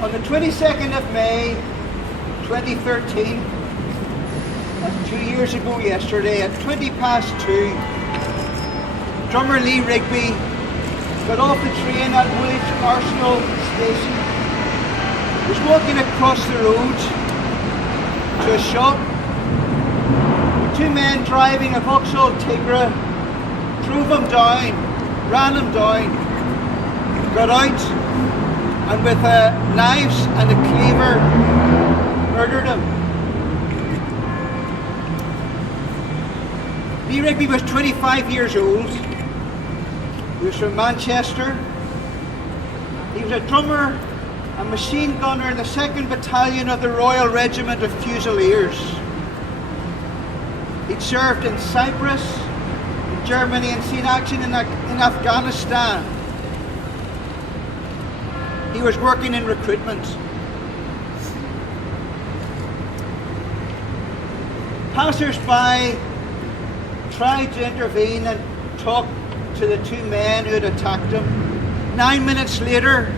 On the 22nd of May 2013, that's 2 years ago yesterday, at 2:20, drummer Lee Rigby got off the train at Woolwich Arsenal Station. He was walking across the road to a shop. Two men driving a Vauxhall Tigra drove him down, ran him down, got out, and with knives and a cleaver murdered him. Lee Rigby was 25 years old. He was from Manchester. He was a drummer and machine gunner in the 2nd Battalion of the Royal Regiment of Fusiliers. He'd served in Cyprus, in Germany, and seen action in Afghanistan. He was working in recruitment. Passers-by tried to intervene and talk to the two men who had attacked him. 9 minutes later,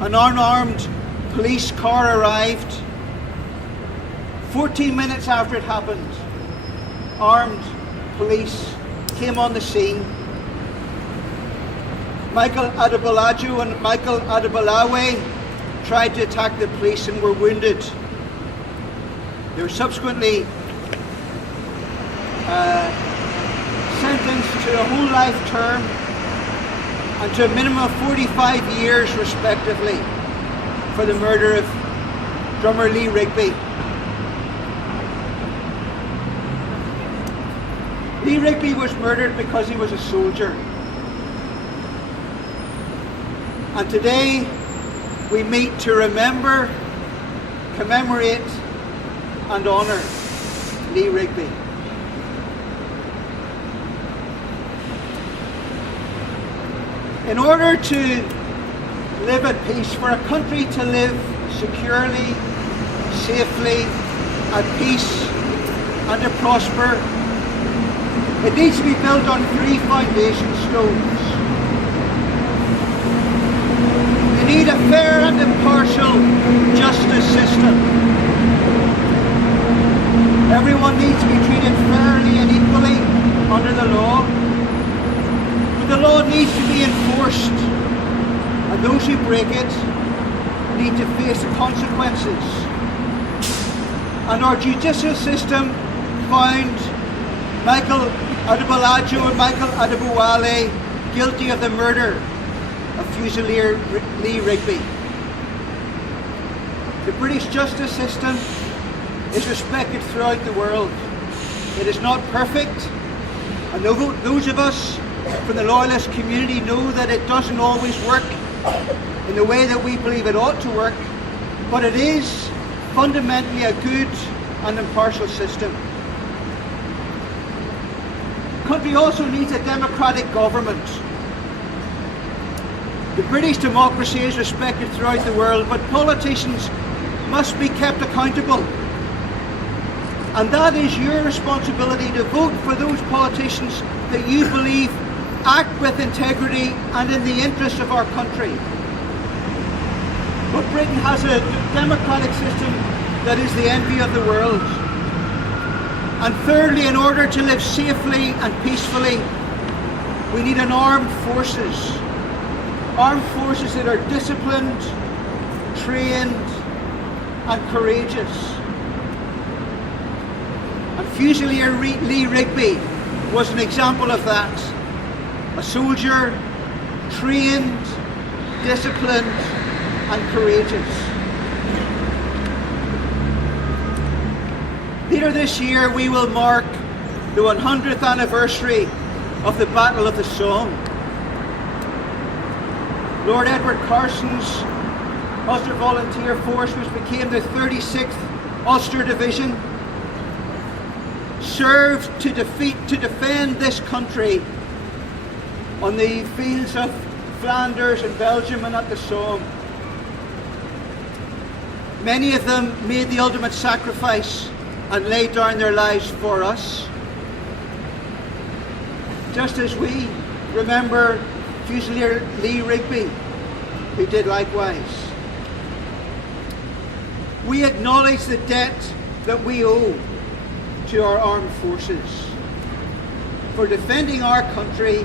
an unarmed police car arrived. 14 minutes after it happened, armed police came on the scene. Michael Adebolajo and Michael Adebolawe tried to attack the police and were wounded. They were subsequently sentenced to a whole life term and to a minimum of 45 years respectively for the murder of drummer Lee Rigby. Lee Rigby was murdered because he was a soldier. And today we meet to remember, commemorate and honour Lee Rigby. In order to live at peace, for a country to live securely, safely, at peace and to prosper, it needs to be built on 3 foundation stones. You need a fair and impartial justice system. Everyone needs to be treated fairly and equally under the law. But the law needs to be enforced, and those who break it need to face the consequences. And our judicial system found Michael Adebolajo and Michael Adebowale guilty of the murder of Fusilier Lee Rigby. The British justice system is respected throughout the world. It is not perfect, and those of us from the loyalist community know that it doesn't always work in the way that we believe it ought to work, but it is fundamentally a good and impartial system. The country also needs a democratic government. The British democracy is respected throughout the world, but politicians must be kept accountable. And that is your responsibility, to vote for those politicians that you believe act with integrity and in the interest of our country. But Britain has a democratic system that is the envy of the world. And thirdly, in order to live safely and peacefully, we need an armed forces. Armed forces that are disciplined, trained and courageous. And Fusilier Lee Rigby was an example of that. A soldier, trained, disciplined and courageous. Later this year we will mark the 100th anniversary of the Battle of the Somme. Lord Edward Carson's Ulster Volunteer Force, which became the 36th Ulster Division, served to defend this country on the fields of Flanders and Belgium and at the Somme. Many of them made the ultimate sacrifice and laid down their lives for us. Just as we remember Fusilier Lee Rigby, who did likewise. We acknowledge the debt that we owe to our armed forces for defending our country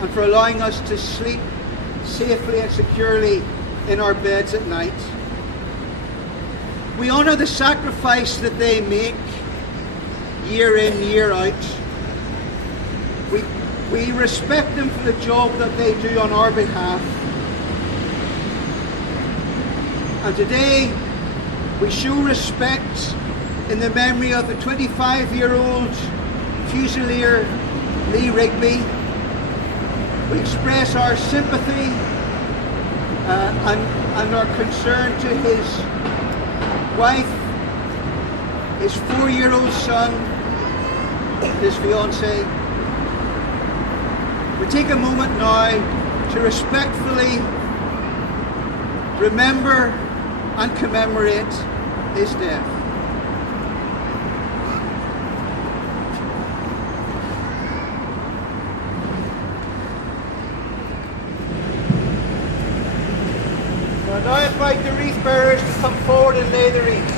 and for allowing us to sleep safely and securely in our beds at night. We honour the sacrifice that they make year in, year out. We respect them for the job that they do on our behalf. And today we show respect in the memory of the 25-year-old Fusilier Lee Rigby. We express our sympathy and our concern to his wife, his 4-year-old son, his fiancée. We take a moment now to respectfully remember and commemorate his death. I now invite the wreath bearers to come forward and lay the wreaths.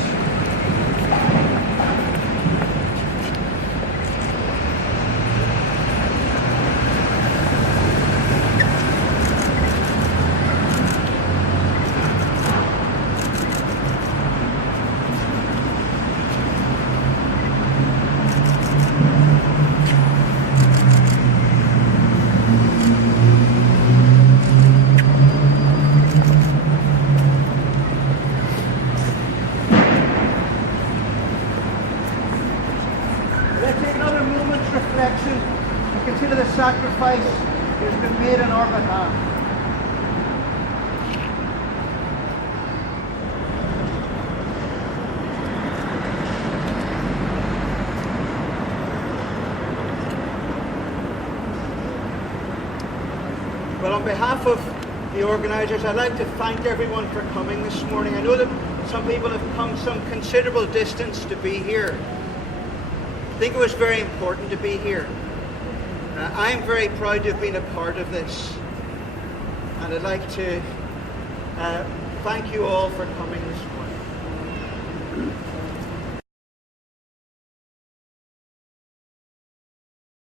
Let's take another moment's reflection and consider the sacrifice that has been made on our behalf. Well, on behalf of the organisers, I'd like to thank everyone for coming this morning. I know that some people have come some considerable distance to be here. I think it was very important to be here. I am very proud to have been a part of this, and I'd like to thank you all for coming this morning.